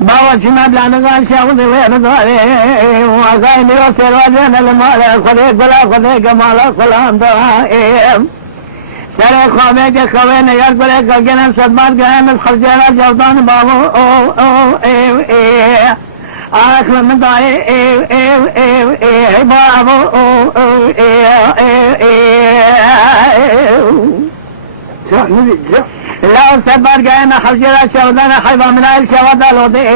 باوشنا بلانا قال شاوذي ويرضاري وغايني وصير وجهنا المالا خذيك بلا خذيك مالا خلان ضائم شريك خويك خوينا يرقلك الجنة صدبات قائم الخرجانة جوضان بابو آخر من ضائي بابو لو سبر قايمة حجرة شودنا حيوان من الشوادة لودي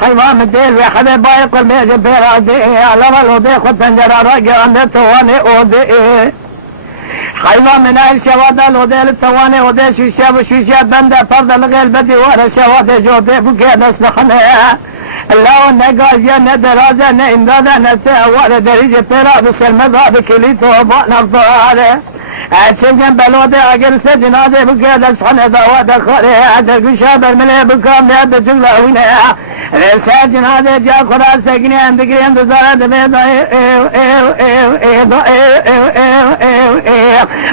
حيوان الديل وحبيب بايق الميج بيرادي على الودي خد تنجرة رقي عند تواني اودي حيوان من الشوادة لودي للتواني اودي شوشة وشوشة بندة فرد الغيل بدي ورا شوادة جودي بكيد اصلحنا لو نقاش جنة درازة نإمدادة نساوار دريجة ترى بسلمة بكليتو بقنا الضارة أتشجن بلودي أقل سجنادي بكيد أصحنا دوادة خوري أدرق شابر ملي بكام لأد جلاوينة رساجن هذا جا خراس سجني عندقري عند زارة بيضا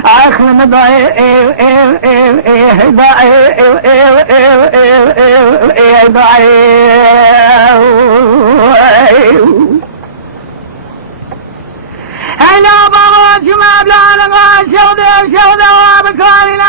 آخر مضاي هلا بابا جمع بلانا غان شوذي وابكارنا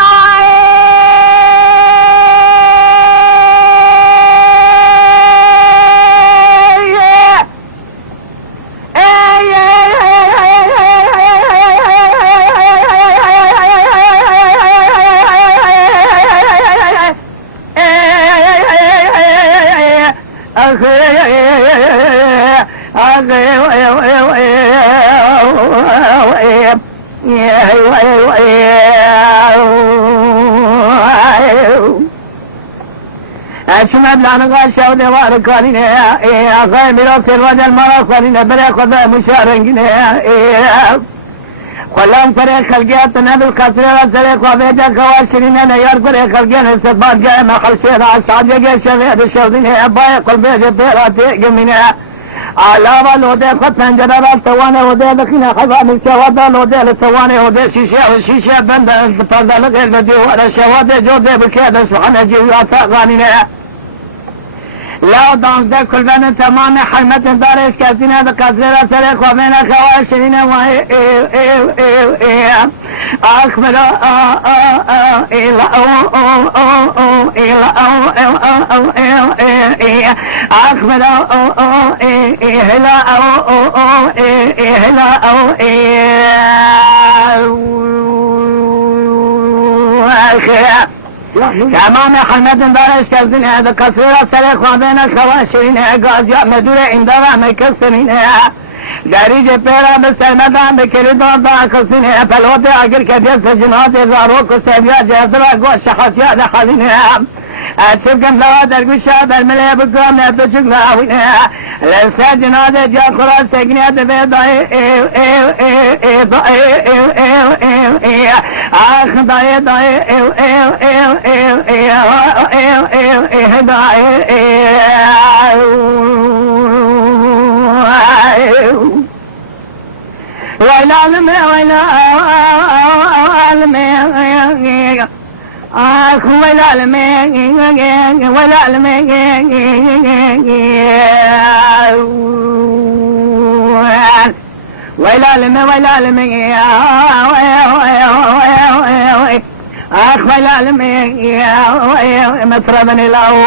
شما بلانا قال شاودي واركانيني اخي ميروسي الوجه المراخرين بريق وذا مشارنجيني خلان فريق خلقيات نبي القصرية سريق وبيجا كواشرين انا يرقري خلقين استباد جاي محل شيرا سعد يجي شغير شوذيني بايق البيجي بيراتي قميني علاوة لودي خد تنجرات تواني ودي لكنا حضان الشوادة لودي للتواني ودي شيشة وشيشة بند فرد لغير بدي ورا شوادي جودي بكيد سبحانه جيوات غانيني لو دانس ده كل بنا تمام حرمة دار اسكازينة بقصيرة سريق وبين خواشرين وهي أخبر أخبر تمام حمد دار اسكازين هذا قصيرة سريق وبين الخواشرين قاز يعمدون عند رحمك السنين داريج پیرا بسلمدان بکلیدان دا قصين فلوتي اگر كبير سجنات زاروك وسبيا جهزرا قوش شخصيات حالين اتشبكم لوا درقشا بالملي بكم نبتشك لاوين للسجنات جا خلاص سجنات بيضاي اخ ضاي ضاي ويلالمي آخ ويلالمي آخ ويلالمي مطربني لو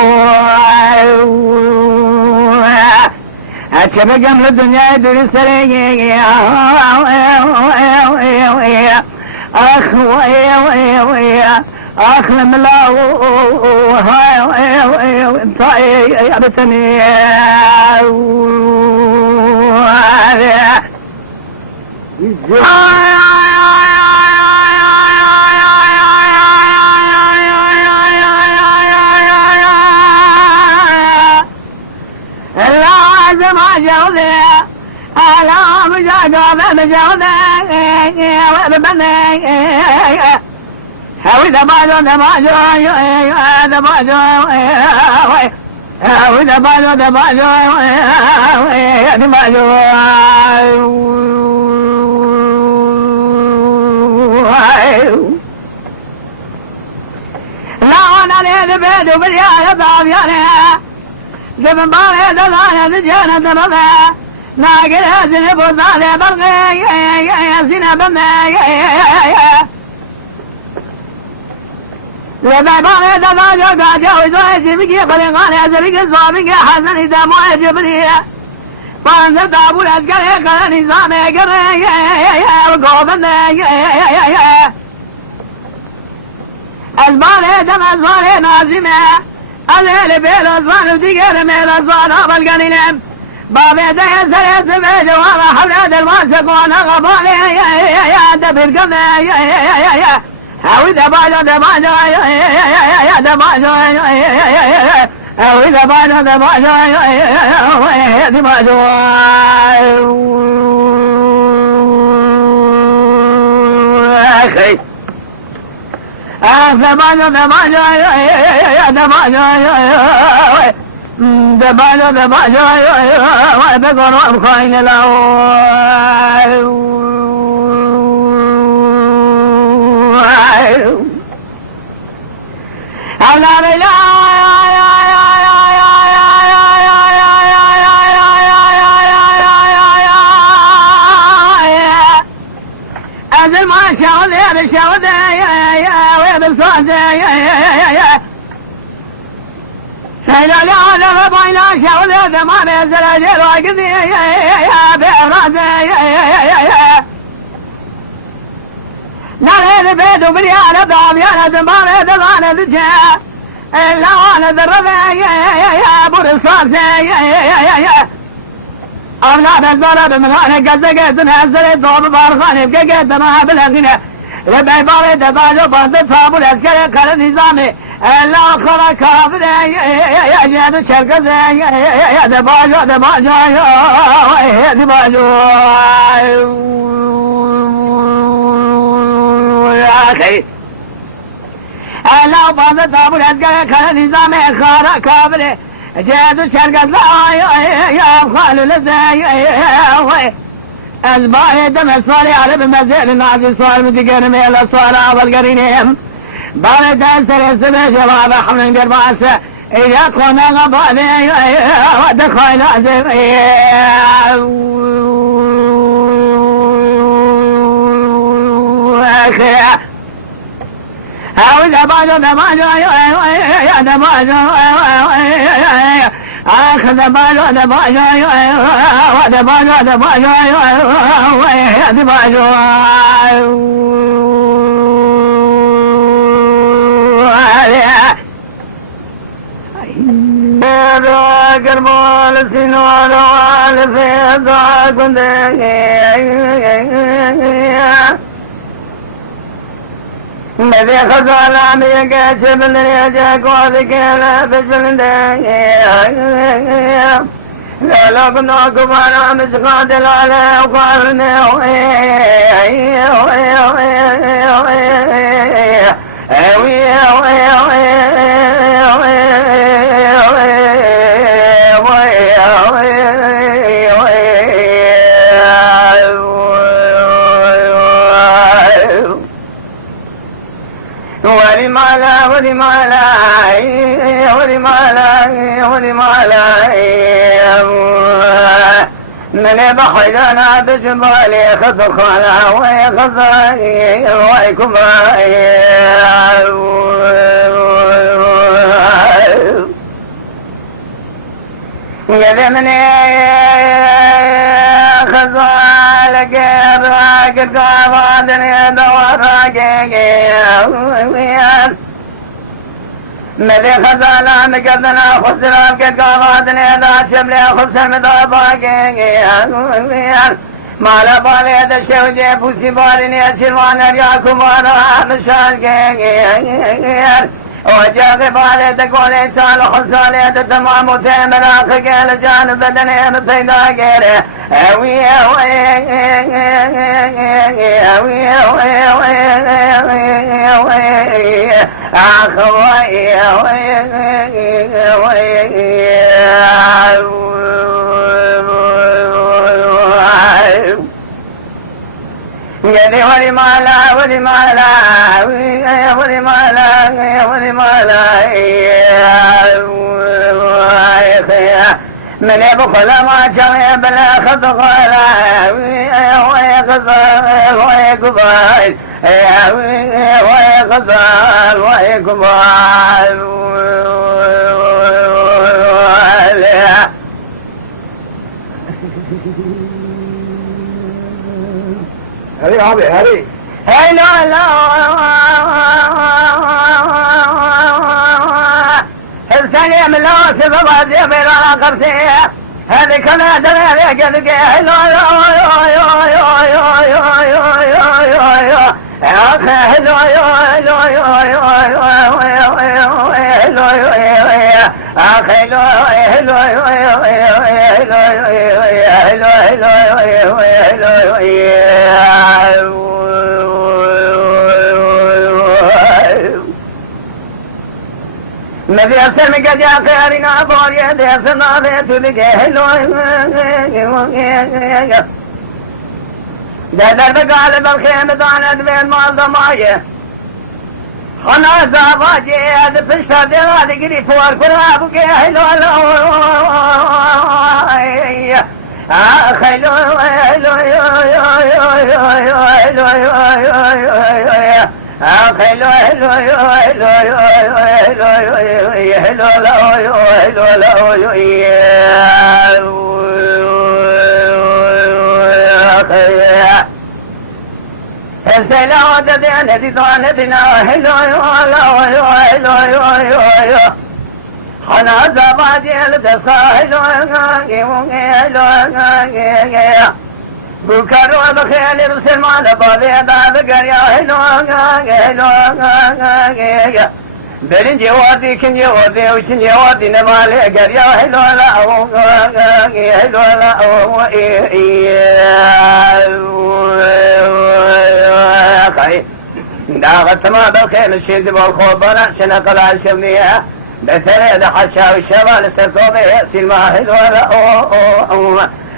أتشبه جمل الدنيا يدري سريقي أخ أخ لملا هاي أبتني ما جوزي ألا مجاقب مجوزي وببني هاوي دباجو دباجو دباجو هاوي دباجو دباجو دباجو لا أنا ليه بيدو باليا بابيانه جبن بالي دلانه دجانه دلانه ناقل هزن بوزانه بلغي زينه بمي لبابانه دلانه قاجه وزوه سبكي خلقانه سبكي صابكي حسن دموه جبريه فانزل دابول أسكره قرن نظامه قره وقوبنه أزبانه دم أزبانه نازمه أذهل بيل أزبانه ديگر ميل أزبانه بالقنينم بابه ده سره سبه جواب حبل دلوان سكوانه غبانه دبر قمه هاوي دباجو دباجو دباجو هاوي دباجو دباجو دباجو أخي دباجو دباجو دباجو دباجو دباجو بقرب خاين له أنا بلا أزل ما شاود يا بشاود يا بالصوت سيلا لا بينا شاود ما نزل أجل وقضي يا بعراض نالي بيدو بريانة ضاميانة دمانة دمانة دجا لا أنا ذربة يا برصاص أولاد الزرب من أنا قزقت نزلت ضوب بارخاني بقيت ما بلغنا لبي باري دباجو بانت صابو الأسكري قرر نظامي لا خلا كافر يا جاد شرق يا دباجو دباجو يا دباجو يا أخي لا بانت صابو الأسكري قرر نظامي خلا كافر جاد شرق يا خالو لزاي الباهي دم الصالي على بمزيل الناس صار متقن ميل الصالة والقرينهم بارد أنسر السبع جواب حمل قرباس إذا كنا غبالي ودخل أزم أخي أولا باجو دماجو يا دماجو أخذ دماجو دماجو ودماجو دماجو يا دماجو قربال سنوان والفي ضاقن مذي خزال عمي كاشب الرياجك وذكينا بسل لا لقنا كبارا مسقاتل على وقارنا من بحجنا بجبالي خذ خلا ويخزاني ويكم يذمني خزالك يبراك كافادني دواراك مذي خزانا مقدنا خسران كقاماتني دا شبلي خسر مضاباك مالا بالي هذا الشوجي بوسي بالي سلوان رياكم وانا مشارك وجاغب عليه تقول إنسان حسانية تمام وتامر آخر قال جانب بدني مثيدا غيره أوي يدي ولمالا ولمالا ولمالا ولمالا من يبخل ما جمع بلا خطغالا ويقضال ويقضال ويقضال ويقضال هري عبي هري هاي لا لا الثانية من لا سبب بلا قرسي هذه كنا دري قد هاي لا لا نبي أسلم قد يقارنا بوري ديسنا بيتولي دادر بقال بالخيمة دانت بين معظمايه خنا زواجي هذا فشتا ديرادي قري فور قرابو كيهلو خيلو السلام تدين تدين هلو خنا زواجي لتساهلو بكرو بخيل بسلمان بابي باب قريا هلو برين جوادي كن جوادي وشن جوادي نمالي قريا هلو خي داغت ما بالخيل الشيد بالخوبنا شنقل الشمنية بسرد حشا والشبال استرصوبي سلما هلو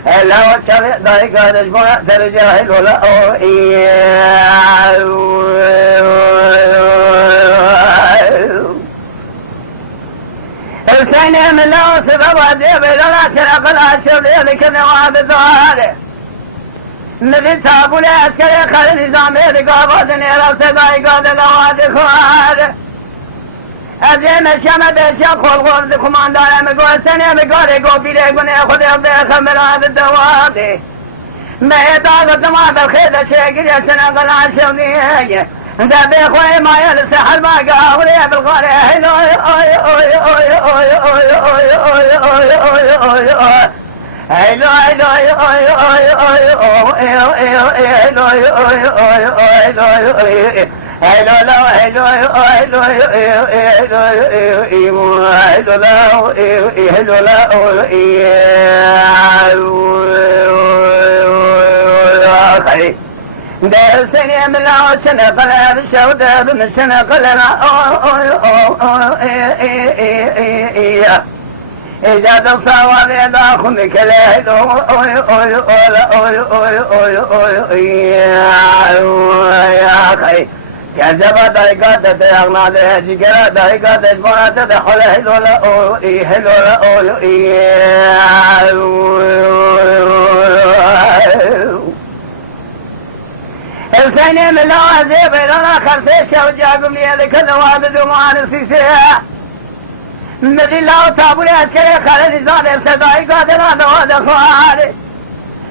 لا وشبه ضايقة نجمع ترجاهل ولا الكلام لا سبب ديب لا شرق لا شبه لك نواب الظهار نبي تابو لأسكري خل نظام رقابات نيرا سبايقة دلوات خوار أزيم الشمد الشاق والغرد كمان دارم قول سنة مقاري قو بيلي قني خذي بيخ مراد الدوادي ما يطاقت ما بالخيدة شيقل يسنة قلع شونيه دا بيخوي ما يلسح الماقا ولي بالغاري هلو دار سنة من لا سنة قلب الشودة من سنة قلنا إذا تصور إذا خمك لهد يا أخي كذب طريقات تيغنا لها جيكرا طريقات تجمعنا تدخل هلولا الثاني من الوازيب إلى خرسيشة وجاكم لي هذا كذا وابد ومعان السيسية مثل الله طابولي أسكري خالد زادر سدائي قادران وهذا خواري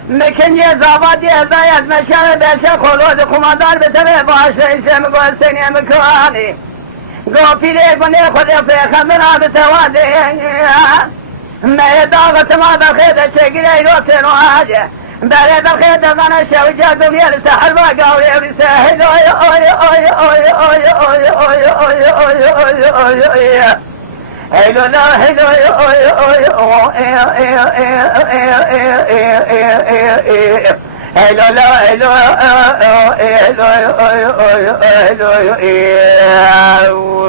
مكن يزابات يزايد مشان بيشا خلود خمدار بتبه باشا اسم قول سيني مكواني قو فيلي قني خذي فيخ منا بتوادي ما يداغت ما بخيد الشكري روتين وحاجة بلد الخيط غنى الشوجات ويا سحر بقى ويا ساهل هيلو لا هيلو هيلو لا هيلو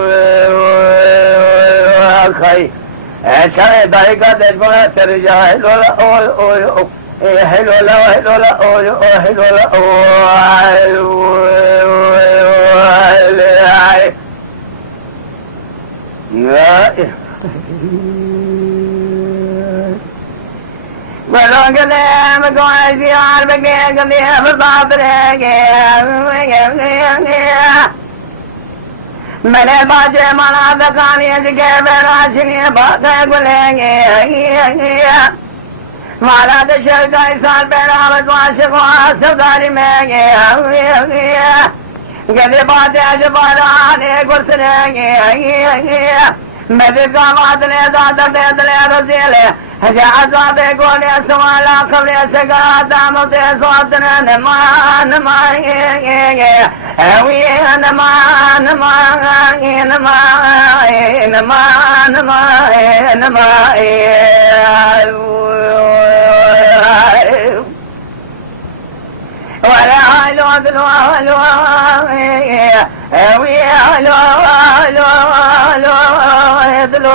خي شاي بايقا دجبنا ترجع هيلو لا هيلو لا هيلو لا هيلو لا ولو قدام قوي زيار بقي قضيه بالضابرق من الباجة منافقان يزكي براسي باقي قلقي مالا تشرق إيسان برامت واشق واسف داري ميقي قدي باتي أجباراني قرسني مذيب قامات ليزاد بيدلي رزيلي جاءت وابي قولي سوالا قبلي سقاطا مطي صوتنا نما اوي نما ولا علو دلو علو اوي علو دلو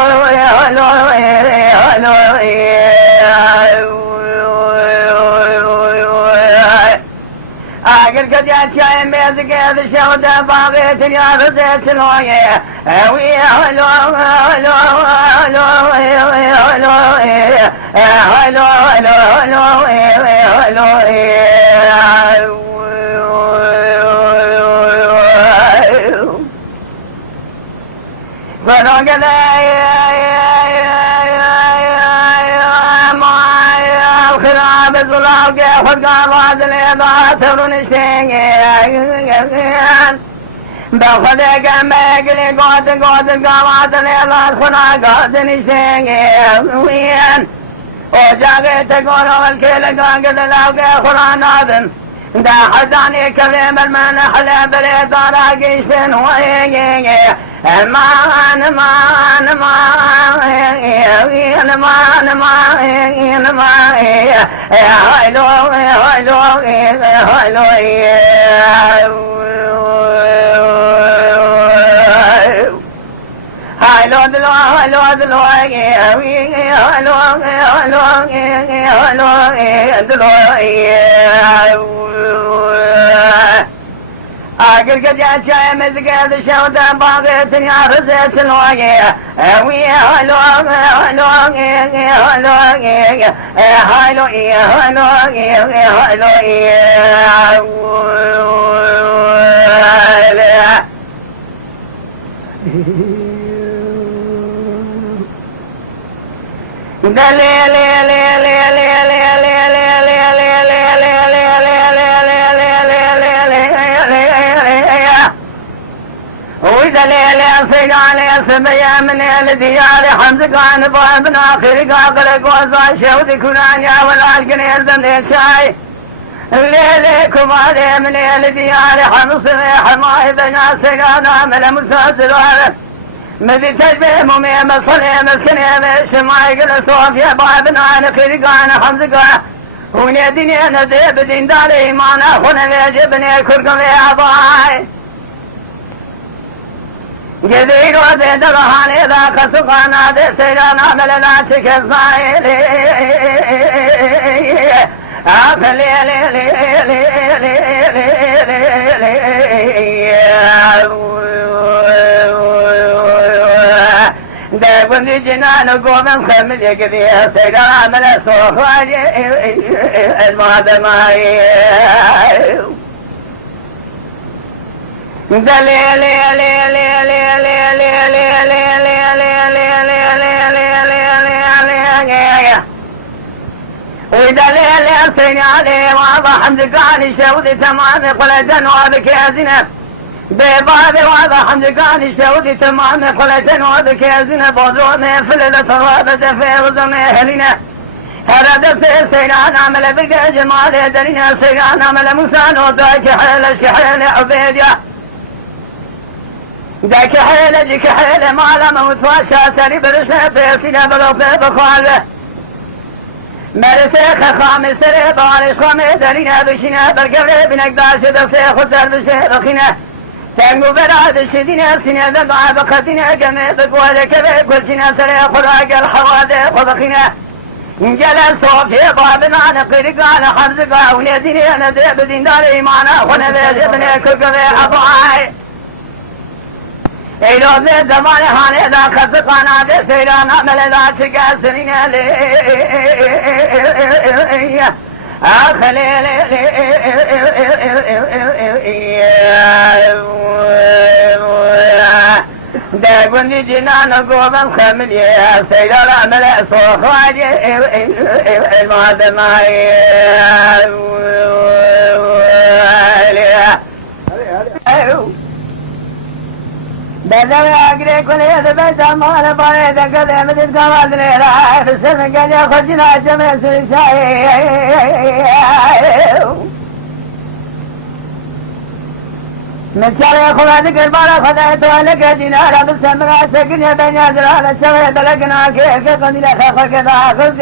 اگر قد ياتي ميزك هذا الشوطة باغيت يا رزيت الوية اوي علو الخراب فقامات الإضاءة ونشيق بخذك ميقلي قوت قامات الإضاءة خناقات نشيق وين وجاقي تقول والكيل قاقد لوقي خرانات دا حداني كريم المنح لبريد راقيشن ويقي مان اگر قد جاء مزق هذا الشوطة باغيت يا رزيت الوقية اوي دليل صقال يصبيا من الديار حمزقان بابن آخر قاقل قوزا شوذ كرانيا والعالقن يزن شاي الليل كبالي من الديار حمصر حماي بنا سقان عمل مساسر مذي تجبه مميم صلي مسكني بشماي قل صوفيا بابن آخر قان حمزقان وني دنيا نذيب دين داري مانا خنا يجبني كرقم يا باي جديد وزيد الرهاني ذاك سقانا دي سيرانا ملنا شكزايلي أفلي دابني جنان قوم خمل يقضي سيرانا ملنا سوخواجي المهدماي ودليل يرسل عليه واضح حمدقاني شودي تمام قلتن وابك يا زنب ببابي واضح حمدقاني شودي تمام قلتن وابك يا زنب وزومي فللة روابة في وزمي هلنا هذا دفع سيران عمل بقى جمال درينا سيران عمل موسان وذاك حيل شحيل عبيديا ذاك حيل جيك حيل معلم وتواشى سري برشنا بيسينا بلوفي بخالبه مرسيخ خامس سري بارش خامي درينا بشنا برقبري بنقداش دفع خدر بشي بخينا تنقو براد الشدينا سنة دمع بخدنا قمي بقوالي كبه كل سنة سري خراق الحوادي وبخينا جلال صوفي بابنا نقرق على حمزق ونزيني انا ذيب دين دار ايمانا ونبيج ابني كقضي ابعاي ايلو ذي زمان هاني ذا خزقانا ذي سيران عمل ذا شقا سنين اخلي داقوني جنان قوم خمل يا سيد العمل صوخ واجي المهدماي بدأ أقرأ كل يد مال بايد قدم تتقوى دليلا بسم قد يخرجنا جميع سلساي من شر خذ قربان خذ تولك دينار بسم راسك بين أزرار الشوي بلقنا كيف قد لك كذا خذ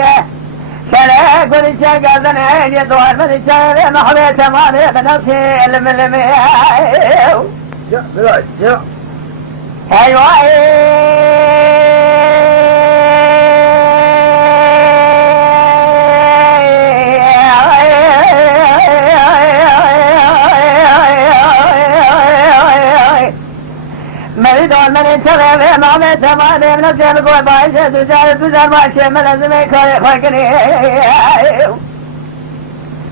شرع كل شيء قدن عين يدور من الشر محبي تمامي بنفسي الملمي يا ايوه مريدون من انتظر ما متما من نزل قوي بايشة تجار ماشي من ازمي كوري خلقني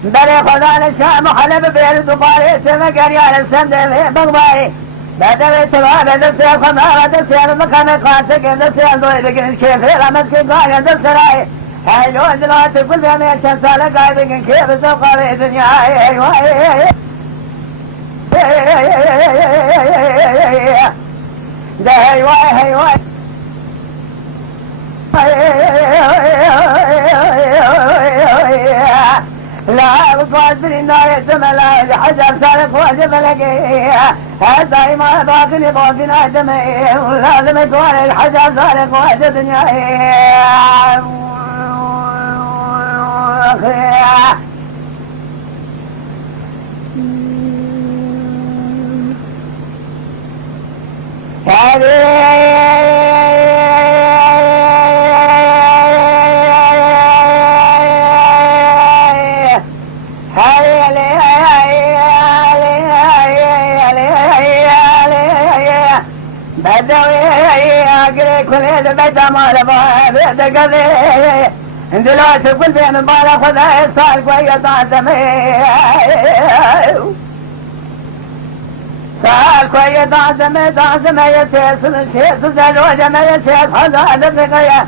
بلي خذان الشام حلب بير دباري سمكان يا السندل بغباري بدأت تبغى دسير خمارة دسير مكان قاسك دسير دوي بكن كيف رمز كي قاية دسراي هاي جو دلات كل بيان يشن سالة قاية بكن كيف سوقاري دنيا ده هاي واي لا بقعد بالنار يتملى الحجر سالك واجب لقي هذا ما باقي باقينا دمي لازم يكون الحجر سالك واجب دنياي دلوقتي كل بين مبارك خذها صار كويس عزمي صار كويس عزمي يسيس الشيخ زلوجة ما يسيس هذا الدقيقة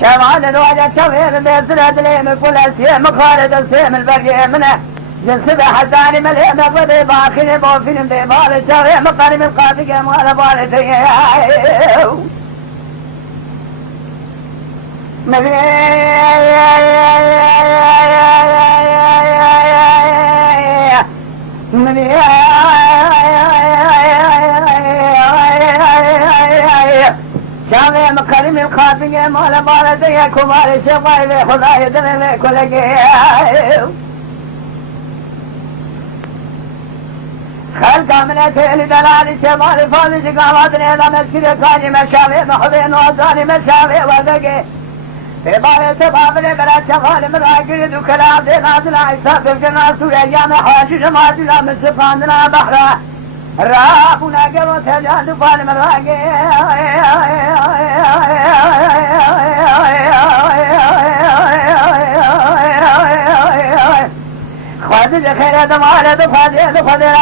شمال الوجه شوير بيسرد لين كل شيء مخارج السيم البرية منه جنسبه حزاني مليء مقضي باخني بوفين ببال شوير مقاري من قاضي مال بالتي شامي مقرم الخافية مال بالدية كمال شفايلي خداي دليلي كلقي خلق عملته لدلال شمال فاضي قاماتني إذا مسكري كاني مشاوي محضين وأزاني مشاوي وذقي في بار سبابني بلا شغال من عقيد وكلام دي نازل عيسى في القناص ويايام حاجج ماجلا من سفاندنا بحرا رابنا قوة جاد فال مراقي خادج خير دمال دفادي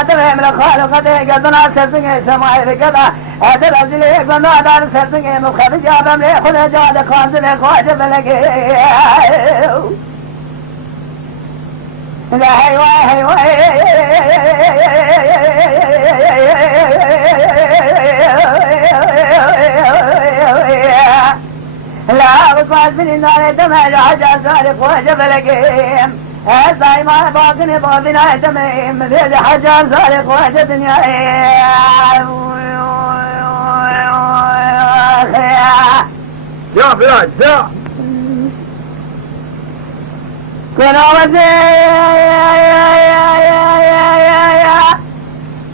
دمهم لخالق دي قدنا سرسنگي سماعي كذا هذا الأزل يقنا دار سرسنگي مخادج آبم لي خل جاد خاندل خواجب لگي لا هيوا لا بطلت من النار دمع لحجة سارق وجبل قيم هزاي ما باطني باطنا دمعين مثل حجة سارق وجب دنيا جاء فراج جاء كنوا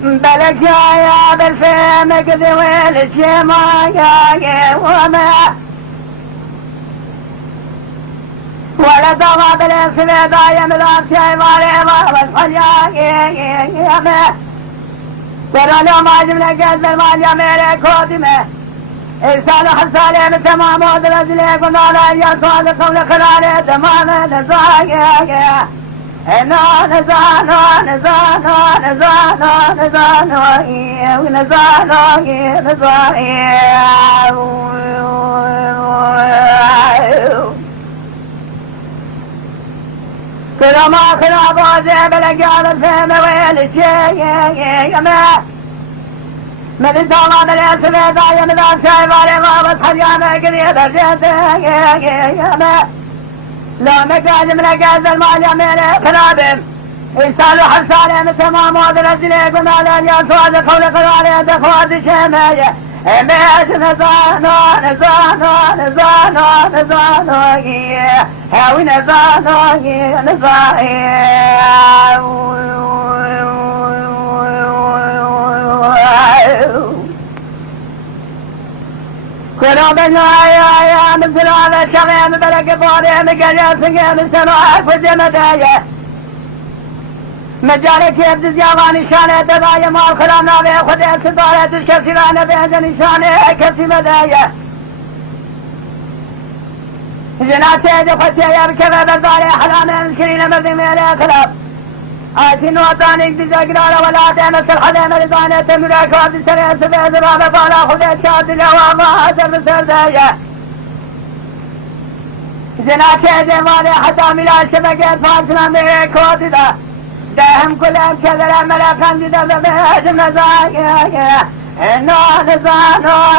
بلك يا بالفهم كذي والشيما يا وما ولا دوا بالاسم دايم ذات شيء ولا ما يا ما ترى لو ما جبنا قلب المال يا ميري كودمه إرسال حسالي من تمام ودرج لي قلنا لا يا صادق قول خلالي تمام نزايا كل ما خلاب وزيب لقال الفهم ويل الشيء من تمام الاسم دايم ذا شيء بالي غابت حجانا قريبا جيتي لا مكاج من قاز المال يمين خلابهم إنسان حسالي من تمام ودرج لي قلنا لن يسواد قول قراري دخوات شماية ميش نزانو هاوي نزانو كنوا بالنهاية مثل هذا الشغيم بلق بوري مقرية سقيم سنوات وجمداية مجالك يبدو زيواني شاني دبايا ما الخلامنا بي خدي سطارة الشفيران بيزني شاني كسي مداية جناتي جفتي يركب بالباري حلامي شرين مردي ميلي خلاب آتين وطاني بزاقرار ولا ديمس الحديم رضاني تمريك وابد سريع سبيع زبابة بالا خذيت شاد اليوم هذا بسرداية جناتي جمالي حتى ملا شبكت فاسنا ميك وطدا دهم كلهم كذل ملكا جدا ببيج مزايا نزانو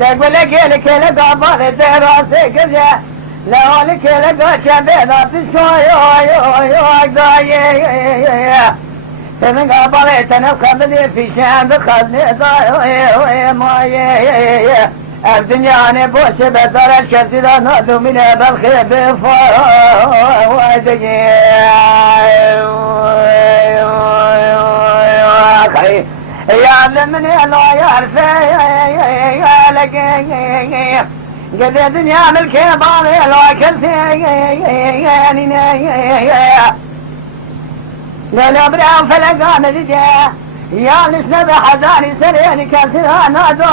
دقوا لك لك ضبط دراسي كذا لو لك لك شبيبة في الشوي تمن قبلت انا قبلي في شام بخذني ضايع ما الدنيا انا بوش بدر الشتي نادو من بالخيب فوادي يا من لا يعرف يا لك قد الدنيا ملكي بالي لو كنت لا برام فلقا مجدي يا لسنا حزاني سريني كسر نادو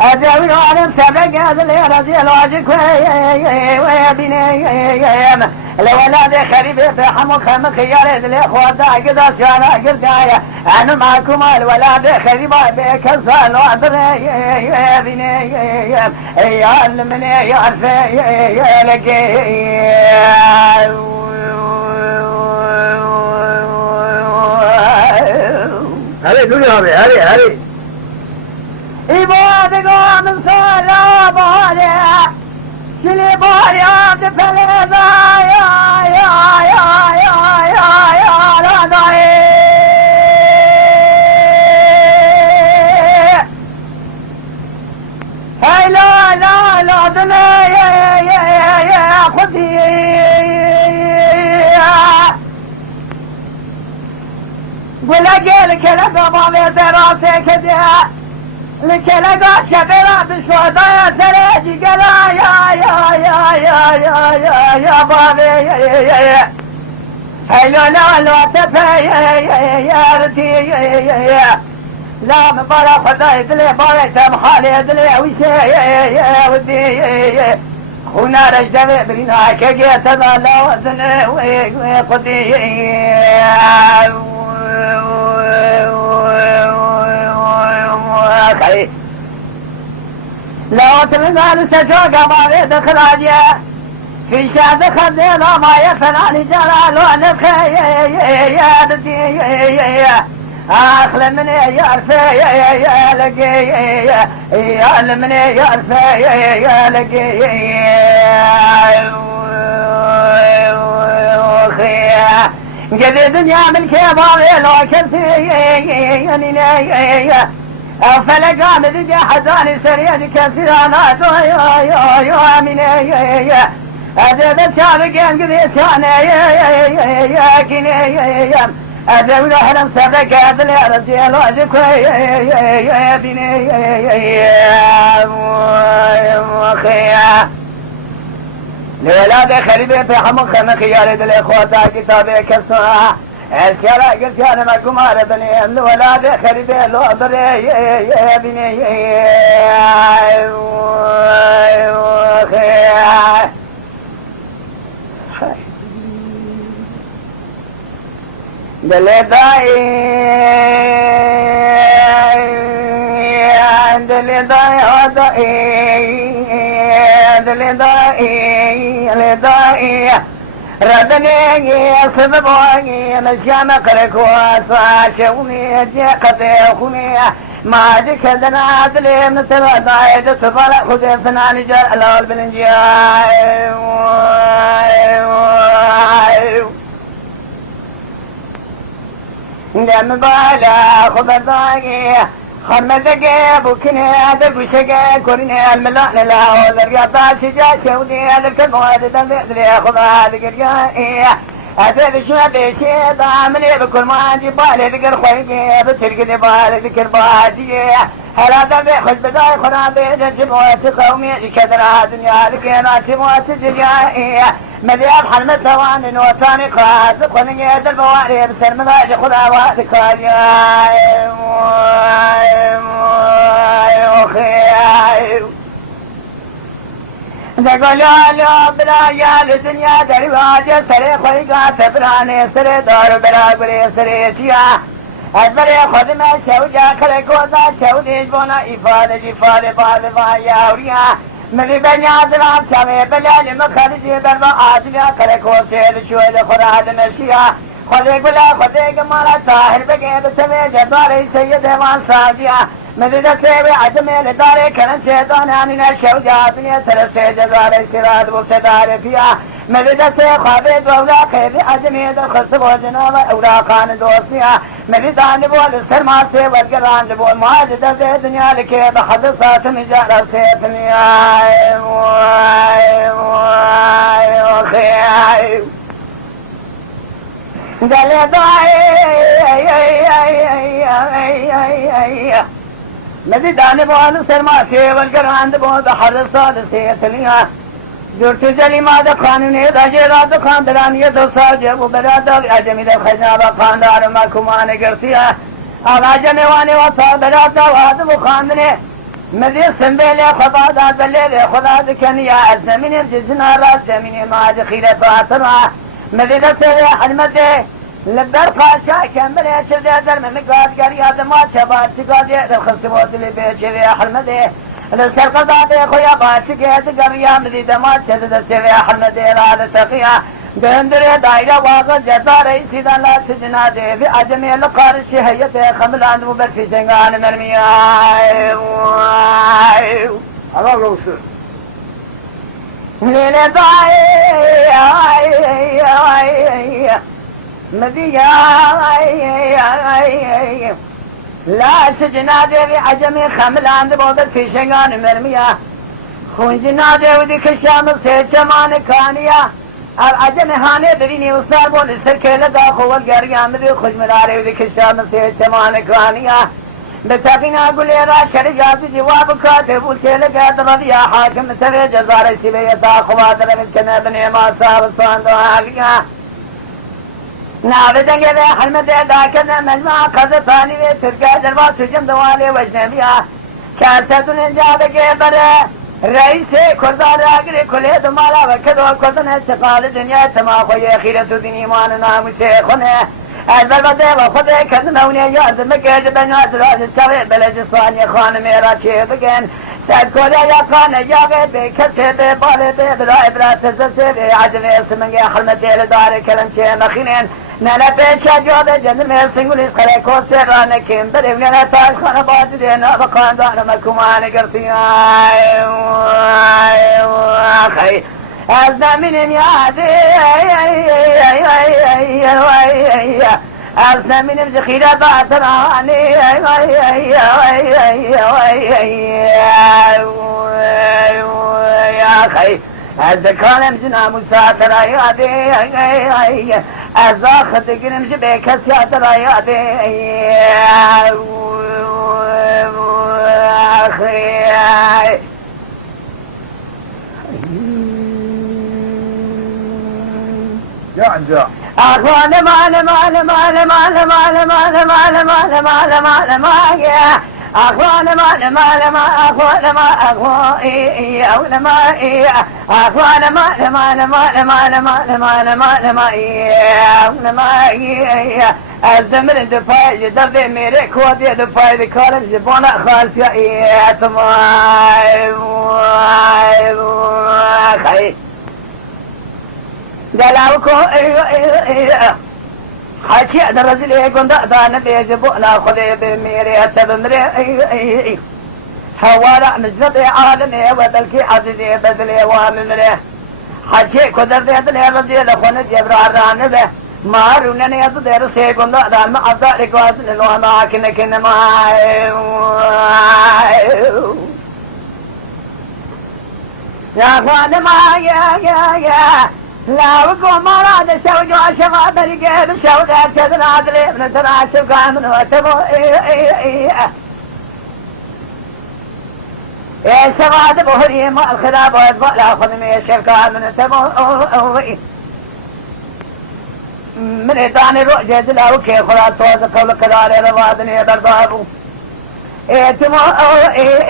أدعو العالم سبق هذا اللي رضي الواجك ويبيني لولاد خريبي بحمك مخيار الإخوة قد أشوانا قردايا أنا معكم الولاد خريبي بكسان وعبري يبيني يا المني يعرفي لكي هري دنيا بي هري إبادة قام صلاة بالي شلي بالي عبد فلذا يا رضاي ولا قال كلا ضبابي دراسي كده لكلا دا شبيرات الشهداء سريجي قلا يا بابي يا هلو لا تفي يا ردي لا مبارا خداي دلي باري تم خالي دلي ويشي يا ودي خونا رجدي برينا كجي تضال وزن وقدي لو تلقى سجوك باري دخلاجي في شاد خذينا ما يفناني جلال ونفخي يا ردي أخل من يعرفي يا لقي يا من يعرفي يا لقي جديد دنيا من كبار لو كنتي فلقى من ذي حزاني سريد كثيرانا يا من أذب الشابقين قذي ساني يا كني أذب الأحلام سبك أذل رجال وذكوي يا بني وخيا لولاد خريبي في حمق خيار دل إخواتا كتابي كسوها الشرع قلت أنا معكم عربني الولاد خريبي لو أضري يا بني وخيا دلداي ردني صببوني نشام كركوا ساشوني جقتي خوني ما ذكرنا عدلي مثل ضايد تفل خذ فنان جل البنجاي دم بالا خبرداغي خمدك بوكني هذا بوشك كورني الملان لا والرياضة شجاع شودي هذا الكبوات تنزل خذ هذا الرياضة هذا الشيء شيء ضامني بكل ما جبالي ذكر خويك بترك بالي ذكر بادي هلا دبي خذ بداي خرابي جموات قومي كدر الدنيا لكنا جموات الدنيا مليان حلمة ثواني نوتاني قاس قني يد البواري بسر ملاج خدا وادك يا اخي دقول لا بلا يا الدنيا درواج سري خويقا سبراني سري دار بلا بري سري شيا أدبري خدمة شوجا كركوزا شودي بونا إفادة جفادة بعد بايا وريا ملي بنيا دلام شامي بلالي مخارجي دربا آجليا كركوز سيد شويد خراد نشيا خديك بلا خديك مالا طاهر بقى بسمي جداري سيد همان سازيا ملي دسيبي عجمي لداري كرن شيطان آمين الشوجا بني سرسي جداري سراد بوسداري فيها ملي دسي خابد وولا خيبي عجمي در خصب وجنوب اولا خان دوسيا ملي دان بول سرماسي والقران بول ماجد زي دنيا لكي بحدثات نجارة سيتني وخياي دل ضاي ملي دان بول سرماسي والقران بول بحدثات سيتني جورت جلی ماده قانونی داجرا دکان درانی دو ساجه و برادر اجمی ده خجابه خاندار مکمان گرسیه آغا جنوانی و تا برادر واد و خاندنه مدی سنبیل خدا دا دلیل خدا دکنی از زمین جزنا را زمین ماج خیرت و اطرا مدی دسته حلمته لبر قاشا کمبر چرده در من قادگری آدما چبار چگادی در خصبات لبه حلمته لسر قضاء خويا باشك تقريا مدي دمات شدد السوي حمد إرادة سقيا بندر دايرة واقع جزاري سيدا لا سجنا دي في أجمي لقار الشهية خملان مبرفي سنغان مرميا الله روسر ليلة داي مدي لا سجنا دي في عجمي خملان دبودت في شنغان مرمية خونجنا دي ودي كشام سيد شمان كانيا عجن هاني ببینی استاد بول سرکه لگا خوال گریان بدی خوش مداره ودی کشان سے چمان کانیا بتقینا گلی را شر جازی جواب کاته بول که لگا دریا حاکم سر جزار سیبیتا خواد رمت کنه بنی ما صاحب ساندو آلیا ناوی دنگه ده حلمت دا کنه مجمع قضا ثانی وی ترکه جربا سجم دوالی وجنبیا کارتتون انجاب که بره رئیس کردار آگری کلی دمالا وکد و کردن شقال دنیا تما خوی خیرت و دین ایمان ناموس خونه از بلبده و خود کردنونی یاد مکرد بنات راز سوی بلج سوانی خان میرا چه بگن سد کلی یقان یاغی بی کسی بی بالی بی برای برات زسی بی عجل اسمنگی حلمتی لدار کلم چه مخینین نانا پیچا جواب جند میں سنگلی خلے کو سے رانے کیم بری نانا تاج خانہ باز دینا بخاندان مکمان کرتی خی از نامین یاد از نامین ذخیرہ باترانی خی از کالم جنا مسافر آیادی از آخت گرم جبه کسی آتر آیادی جا أخوان مال مال مال مال مال مال مال مال مال مال مال أخوان مال مال ما أخوان ما أخوان ما أخوان مال مال مال مال مال مال مال ما أخوان ما الزمن دفاع درد میرے کھو دے دفاع کار زبان خاص یا تمام خیر دلاو کو حكي هذا الرجل يقول دانا بيجبونا خذي بميري التبمري حوارع مجنبي عالمي وذلكي عزيزي بدلي واممري حكي كدر ديدني الرجل خون جبرار رانبه مارونني يدر سيقول دانا ما أبدأ وازن الوما كن ما يا اخوان ما يا لا وقوم مراد سوجو شباب الجيب سودا كذا عدل ابن تراشف كامل وتبو يا شباب بهري ما الخراب ويطبع لا خذ من الشركة من تبو من إداني رؤجة لا وكي خلاص توزق قول قرار روادني بردابو تمو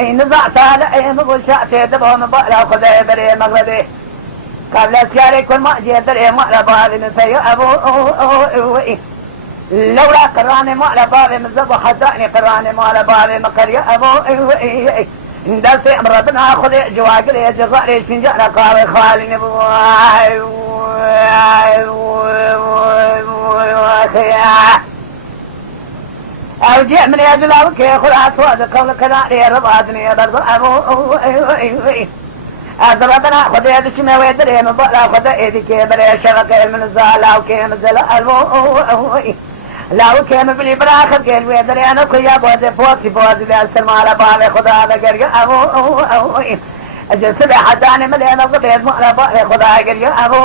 نزع تالا مقول شعتي تبو مبع لا خذ بري مغربي قبل اسكاري كل ما جيدر ما لبالي نسي ابو لولا قراني ما لبالي مزبو حداني قراني ما لبالي مقري ابو دلسي ربنا خذ جواقري جغاري شنجار قاوي خالي نبو او جئ من يجلاو كي خلاص وادق قول كناري ربادني برضو ابو أضربنا خذ يد شما ويدري من بقى خذ يدك بري شغك من الزال وكيم زل الو لا وكيم بلي براخ قال ويدري أنا كيا بود فوتي بود بأسر على باب خدا هذا قرية أبو جسد حداني ملينا قبيض مقلا بقى خدا قرية أبو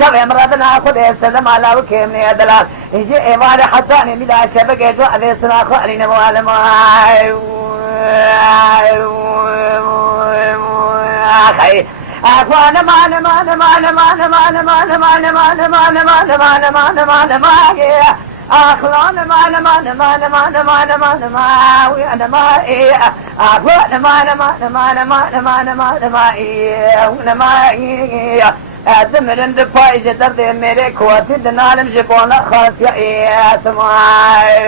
شبه مرضنا خذ يستلم على وكيم نيدلال يجي إيمان حداني ملا شبك يجوا أبي سنا خالين موالم أخي أخوان مان مان مان مان مان مان مان مان مان مان مان مان مان مان أخوان مان مان مان مان مان مان ما وأنا ما أخوان مان مان مان مان مان مان ما ما أزمر عند فايز درد मेरे खोती दनालम से बोला खास या समाए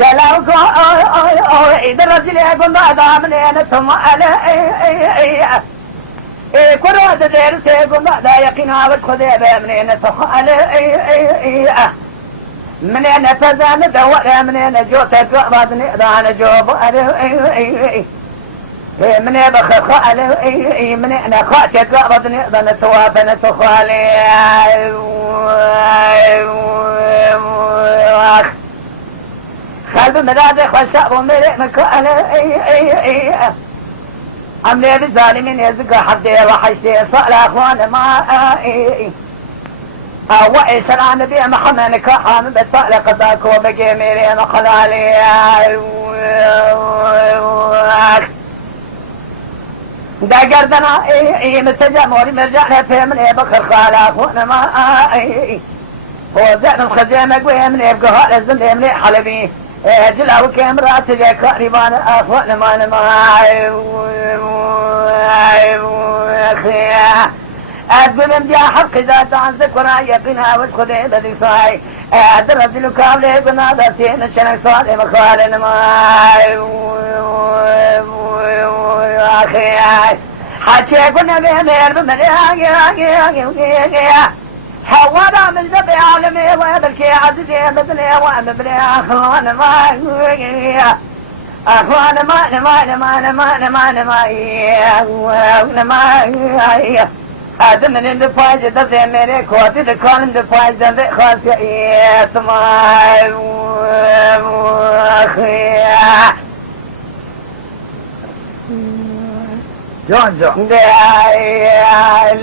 जलाओ को इधर रजिले गुंडा दाम ने न तुम अले करो देर से गुंडा दा यकीन आवत खुदे बे ने न तो अले من أنا فزان دوا من أنا جوت بعدني أنا جوب من أبخ خالي من أنا خاتك بعدني أنا تواب أنا تخالي خلب مداد خشاب ومري مكان عملي بالظالمين يزق حدي وحشتي صال اخوان ما وإيش أنا نبي محمد كحام بسأل قضاك وبقي ميري مخلالي دا قردنا مستجا موري مرجعنا في من بخر خالاف وانا ما هو زعم الخزيمة قوي من يبقى هذا الزمن من حلبي جلا وكاميرا تجي قريبان اخوان ما أقول يا حق ذات عن ذكرى يقنا والخدي بدي صاي درس الكامل بنا ذاتين شنك صالح مخال ما أخي حكي قلنا بأمير بمريا حوانا من ذبي عالمي وابلكي عزيزي مثلي وابلي أخوان ما أخوان ما هذا من الفايز ده ميري كوتي ده كان الفايز ده خاص يا سماي اخي جان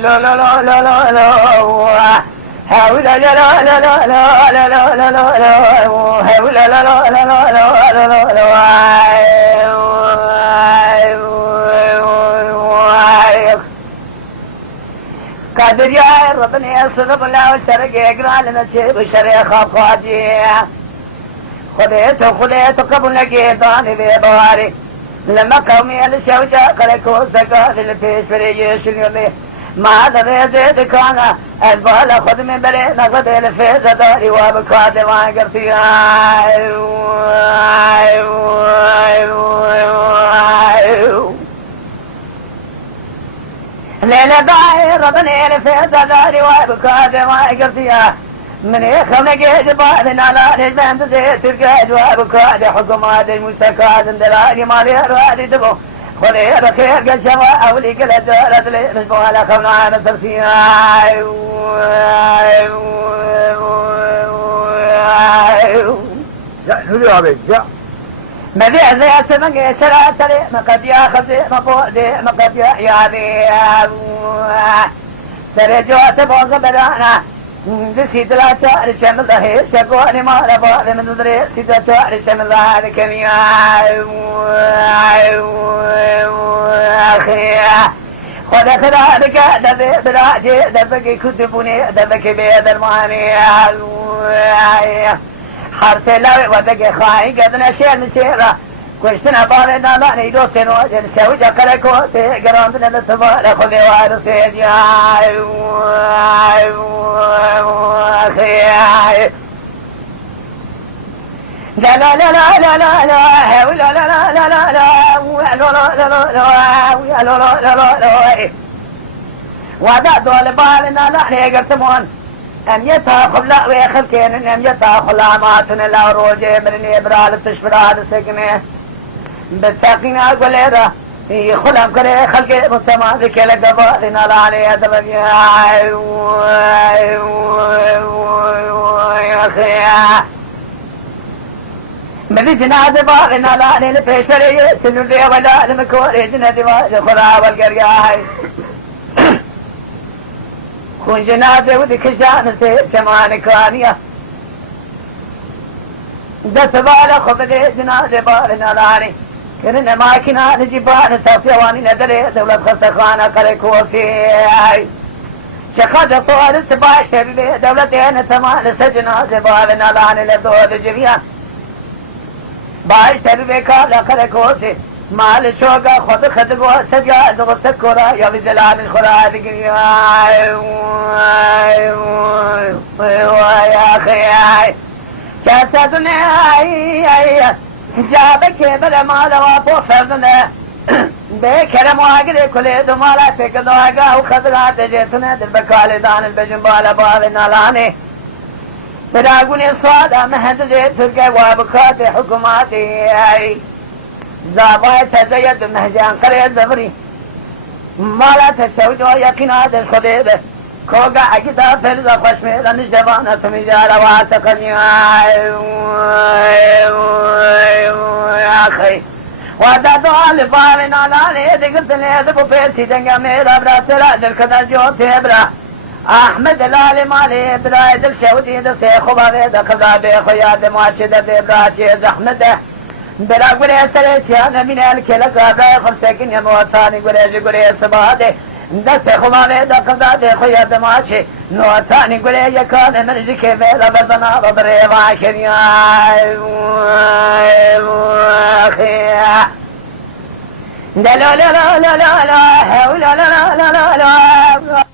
لا لا لا لا لا لا حول لا لا لا لا لا لا لا لا لا حول لا لا لا لا لا لا لا قادر يا ربنا يصرف الله والشرق يقرأ لنا شيء بالشرق خاجي خذيته قبل لقيتاني بباري لما قومي الشوجة قلقوا سقال الفيش فريش اليومي ما هذا زيد كان البال خذ من برينا خذ الفيش داري وابكاد ما قرتيها ليلة باي ربني الفيش داري وابكاد ما قرتيها من يخلق جبال على رجبان تزيد القاد وابكاد حكومات المستكاد اندلاني مالي رادي دبو خلير خير قل شواء أولي قل الدولة لي نشبه على خمنا عام الترسيها نريد عليك جاء مذيع زي السمك شرع سريع مقد يا خزي مفوضي مقد يا ذي سريع جوات بوغ بدانا بسيد لا تعرف شم الله شكوني ما لبالي من ذري سيد لا تعرف شم الله لكني أخي خذ خذارك دبي براجي دبك كتبوني دبك بيد الماني حرس لوي ودك خاي قد نشير نشيرة كشتنا بارنا لا نيدوسين وجن سوي جكركو تقرانتنا نتبار خذي وارسين يا أخي لا لا لا لا لا لا لا لا لا لا لا لا لا لا وذا دول بالنا لا يقسمون أم يتاخذ لا ويخلكين أم يتاخذ لا ماتنا لا روجي من إبرال تشفراد سكنه بالساقين أقول هذا خلهم كره خلق مستماسك لقبالنا لا عليه دبي يا أخي من جناد بالنا لا عليه الفشري سنودي ولا المكوري جناد خلا والقرياي كون جناد ودك شان سير كمان كانيا دس بالا خبدي جناد بالنا لا عليه كرنا ما كنا نجيبان سافيواني ندري دولة خسخانة كريكوسي شخص طوال السباش تبي دولتين ثمان سجنا زبالنا لان لدود جميع باش تبي كالا كريكوسي مال شوقا خد خدقو سجا زغط كورا يا بزلال الخرا دقيا يا أخي شاسدنا جابك بلا ما لوا بوفرنا بكرم واقري كل دمالا تكدوغا وخضرا تجيتنا دربكالي دان البجنبالا بالنا لاني تراغوني صادا مهد زيت تلقى وابكات حكوماتي زاباي تزيد مهجان قرية زبري مالا تسوجو يقنا الخضيبة کوگا اگدا فرزا خوش میرن جوانت میجا رواتقن آخی ودا دوال باوی نالانی دیگت لید بو پیسی دنگا میرا برا ترا دل کدر جو تیبرا احمد لالی مالی برای دل شودی دستی خوباوی دا خدا بی خویاد ماشی دا بی برا چیز احمد برا گوری سر چیان من الکلک برای خمسکن یموتانی گوری سباده دست خوباوی دا خدا بی خویاد ماشی نوتانی گوری یکان مرجی که میرا بزنا و بری واشنی لا لا لا لا لا لا لا لا لا لا لا